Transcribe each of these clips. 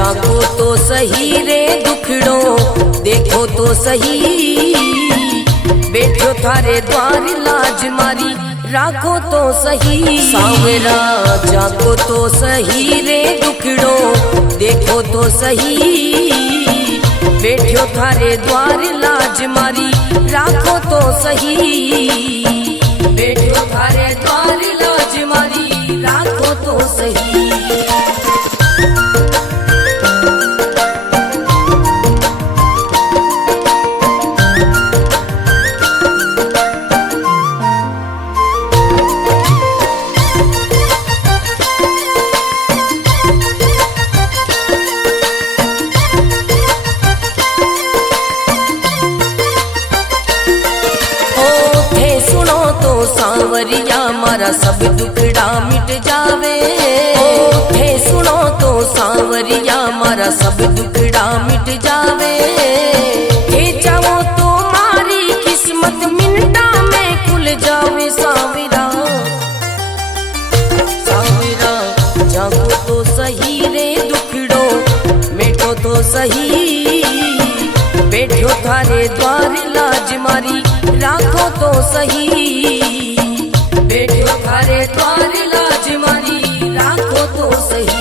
जाको तो सही रे दुखड़ो देखो तो सही, बैठो थारे द्वार लाज मारी राखो तो सही। सांवरा जाको तो सही रे दुखड़ो देखो तो सही, बैठो थारे द्वार लाज मारी राखो तो सही, बैठो थारे द्वार लाज मारी राखो तो सही। सांवरिया मारा सब दुखड़ा मिट जावे, थे सुनो तो सांवरिया मारा सब दुखड़ा मिट जावे, थे चाहो तो मारी किस्मत मिनटा में खुल जावे। सांवरा सांवरा जागो तो सही रे दुखड़ो मेटो तो सही, बैठो थारे द्वार लाज मारी राखो तो सही, बैठो थारे द्वार लाज मारी राखो तो सही।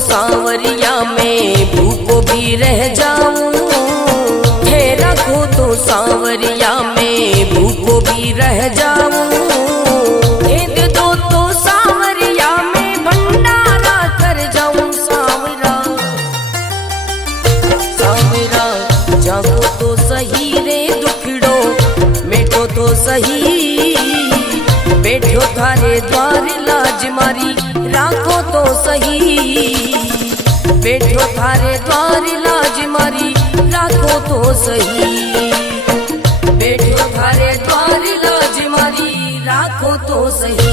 सांवरिया में भूखो भी रह जाऊं, थे रखो तो सांवरिया में भूखो भी रह जाऊं, दे दो तो सांवरिया में भंडारा कर जाऊं। सांवरा सांवरा जागो तो सही रे दुखड़ो मेटो तो सही, बैठो थारे द्वार लाज मारी राखो तो सही, बैठो थारे द्वार लाज मारी राखो तो सही, बैठो थारे द्वार लाज मारी राखो तो सही।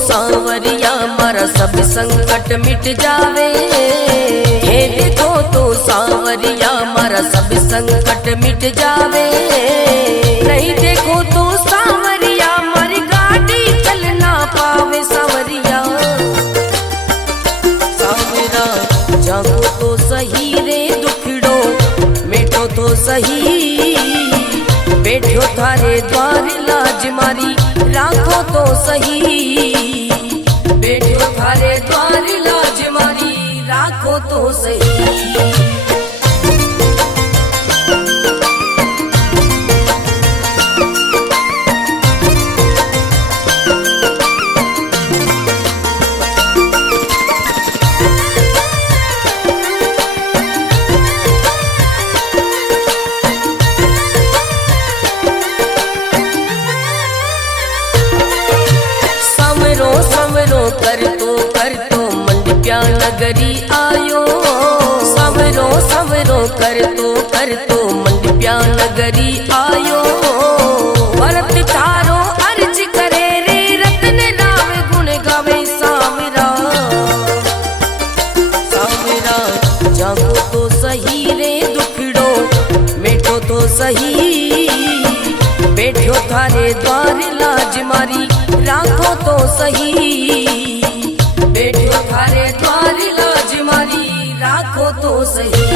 सांवरिया मारा सब संकट मिट जावे, हे देखो तो सांवरिया मारा सब संकट मिट जावे, नहीं देखो तो सांवरिया मारी गाड़ी चल ना पावे। सांवरिया सांवरा जागो तो सही रे दुखड़ो मेटो तो सही, बैठो थारे द्वार लाज मारी राखो तो सही, बैठो थारे द्वार लाज मारी राखो तो सही। कर तो मंडप्या नगरी आयो, सवरो सवरो कर तो मंडप्या नगरी आयो, भरत तारो अर्ज करे रे रत्न राम गुण गावे। सांवरा सांवरा जागो तो सही रे दुखड़ो मेटो तो सही, बैठो थारे द्वार लाज मारी राखो तो सही, बैठो थारे द्वार लाज मारी राखो तो सही।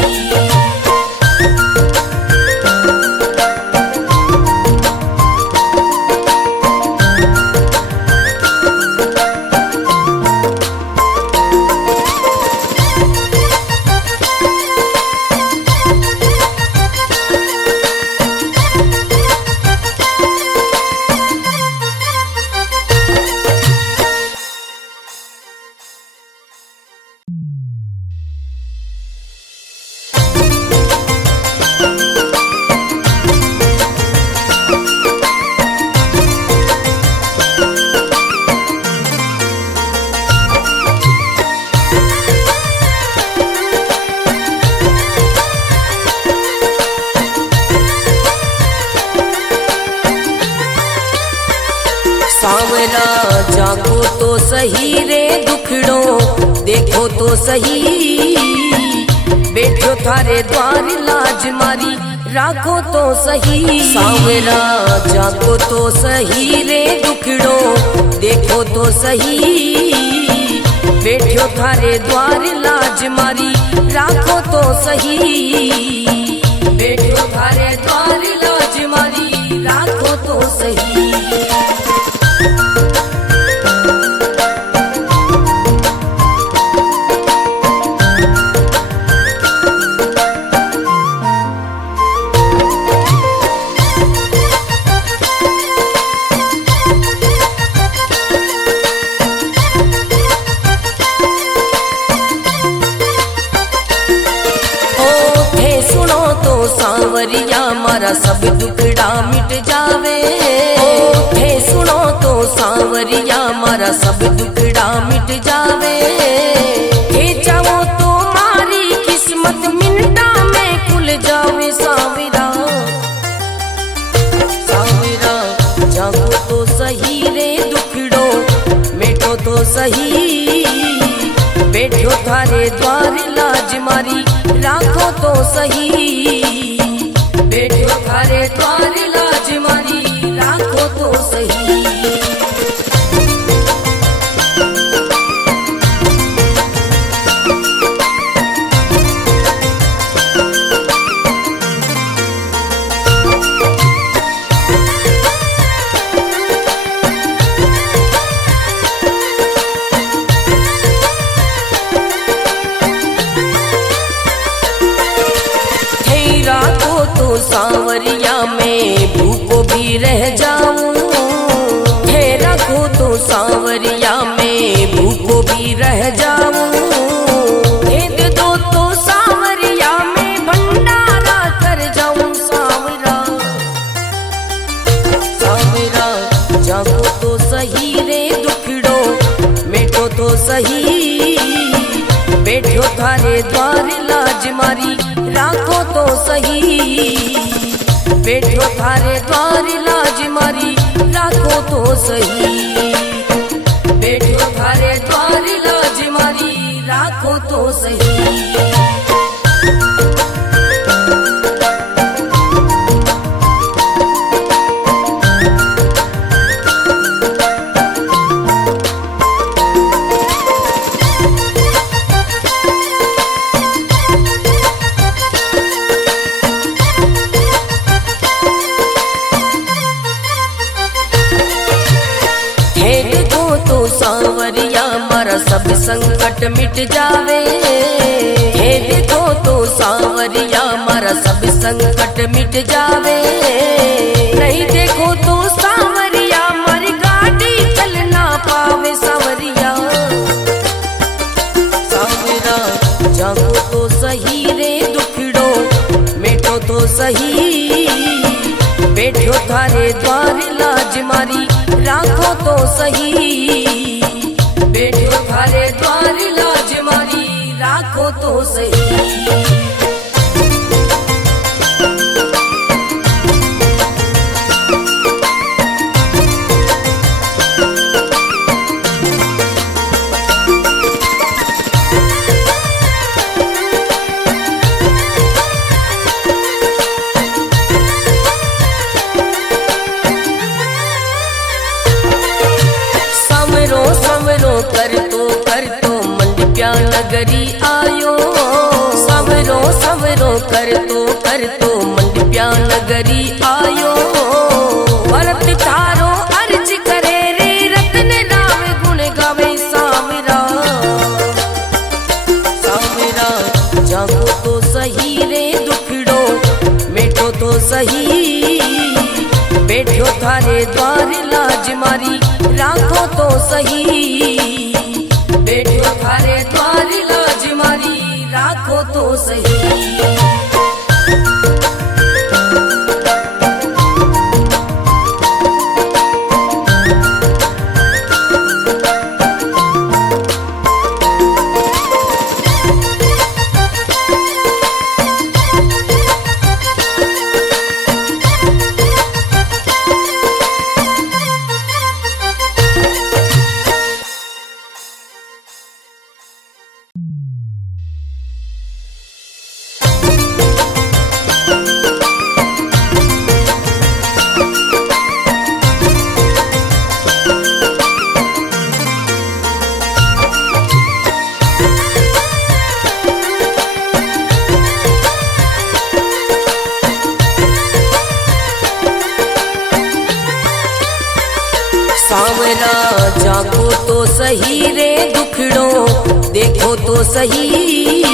सही रे दुखड़ो देखो तो सही, बैठो थारे द्वार लाज मारी राखो तो सही। सांवरा जाको तो सही रे दुखड़ो देखो तो सही, बैठो थारे द्वार लाज मारी राखो तो सही, बैठो थारे द्वार लाज मारी राखो तो सही। सांवरिया मारा सब दुखड़ा मिट जावे, थे सुनो तो सांवरिया मारा सब दुखड़ा मिट जावे, थे चाहो तो मारी किस्मत मिनटा में खुल जावे। सांवरा सांवरा जागो तो सही रे दुखड़ो मिटो तो सही, बैठो थारे द्वार लाज मारी राखो तो सही, बैठो थारे द्वार लाज मारी राखो तो सही। सांवरिया में भूखो भी रह जाऊं, थे रखो तो सांवरिया में भूखो भी रह जाऊं, भेद दो तो सांवरिया में भंडारा कर जाऊं। सांवरा सांवरा जागो तो सही रे दुखड़ो मिटो तो सही, बैठो थारे द्वार लाज मारी राखो तो सही, बैठो थारे द्वार लाज मारी राखो तो सही, बैठो थारे द्वार लाज मारी राखो तो सही। सांवरिया मारा सब संकट मिट जावे, हे देखो तो सांवरिया मारा सब संकट मिट जावे, नहीं देखो तो सांवरिया मारी गाड़ी चल ना पावे। सांवरिया सांवरा जागो तो सही रे दुखड़ो मिटो तो सही, बैठो थारे द्वार लाज मारी राखो तो सही, बैठो थारे द्वार लाज मारी राखो तो सही। कर तो मंडप्या नगरी आयो, सवरो सवरो कर तो मंडप्या नगरी आयो, भरत थारो अर्ज करे रे रतन नाम गुण गावे। सांवरा सांवरा जागो तो सही रे दुखड़ो मिटो तो सही, बैठो थारे द्वार लाज मारी राखो तो सही, बैठो थारे द्वार लाज मारी राखो तो सही। जाको तो सही रे दुखड़ो देखो तो सही,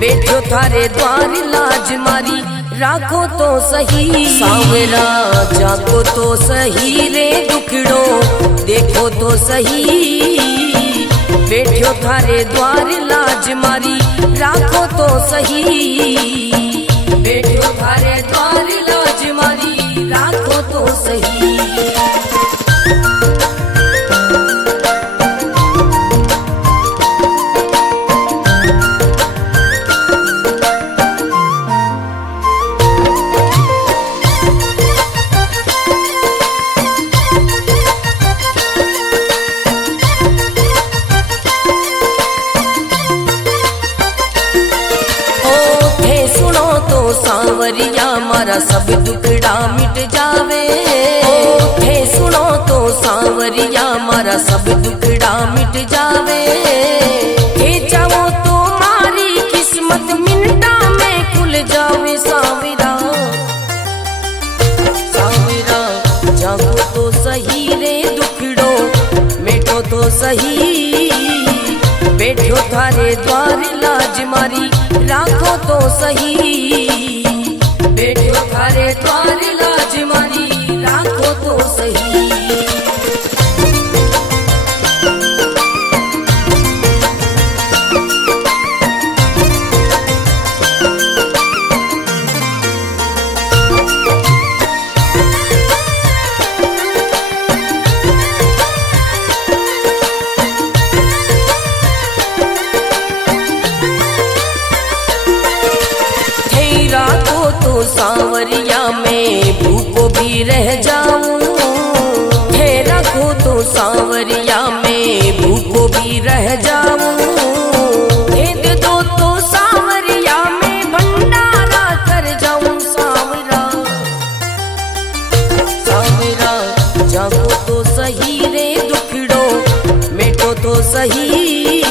बैठो थारे द्वार लाज मारी राखो तो सही। सांवरा जाको तो सही रे दुखड़ो देखो तो सही, बैठो थारे द्वार लाज मारी राखो तो सही, बैठो थारे द्वार लाज मारी राखो तो सही। सांवरिया मारा सब दुखड़ा मिट जावे, थे सुनो तो सांवरिया मारा सब दुखड़ा मिट जावे, थे चाहो तो मारी किस्मत मिनटा में खुल जावे। सांवरा सांवरा जागो तो सही रे दुखड़ो मेटो तो सही, बैठो थारे द्वार लाज मारी राखो तो सही, बैठो थारे द्वार लाज मारी राखो तो सही। सांवरिया में भूखो भी रह जाऊं, थे रखो तो सांवरिया में भूखो भी रह जाऊं, भेद दो तो सांवरिया में भंडारा कर जाऊं। सांवरा सांवरा जागो तो सही रे दुखड़ो मेटो तो सही,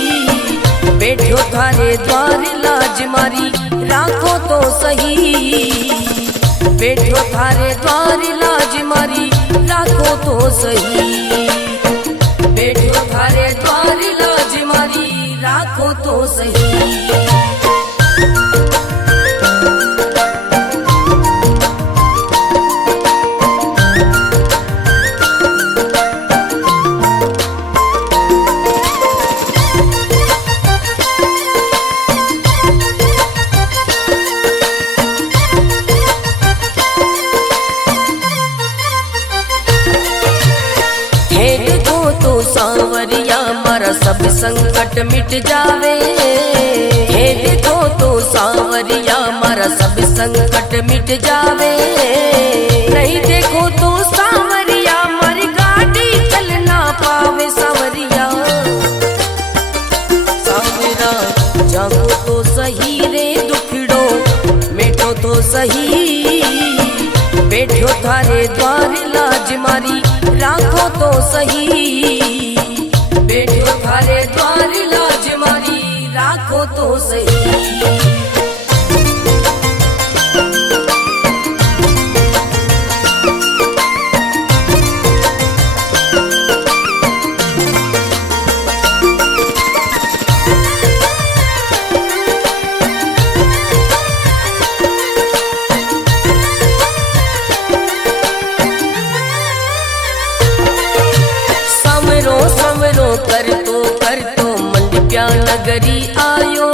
बैठो थारे द्वार लाज मारी राखो तो सही, बैठो थारे द्वार लाज मारी राखो तो सही, बैठो थारे द्वार लाज मारी राखो तो सही। सांवरिया मारा सब संकट मिट जावे, हे देखो तो सांवरिया मारा सब संकट मिट जावे, नहीं देखो तो सांवरिया मारी गाड़ी चल ना पावे। सांवरिया सांवरा जागो तो सही रे दुखड़ो मेटो तो सही, बैठो थारे द्वार लाज मारी राखो तो सही, बैठो थारे द्वार लाज मारी राखो तो सही। कर तो मंडप्या नगरी आयो,